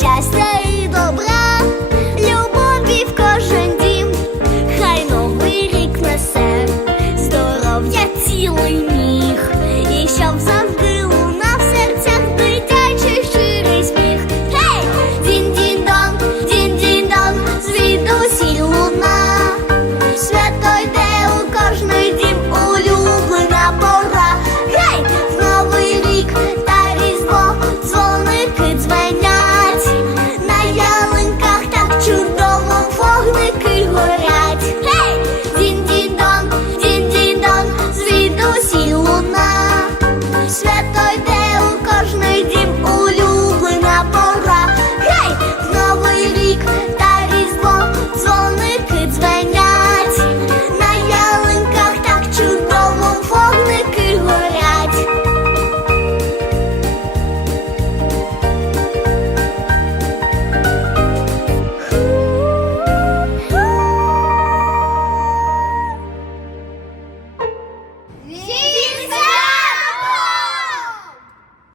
щастя.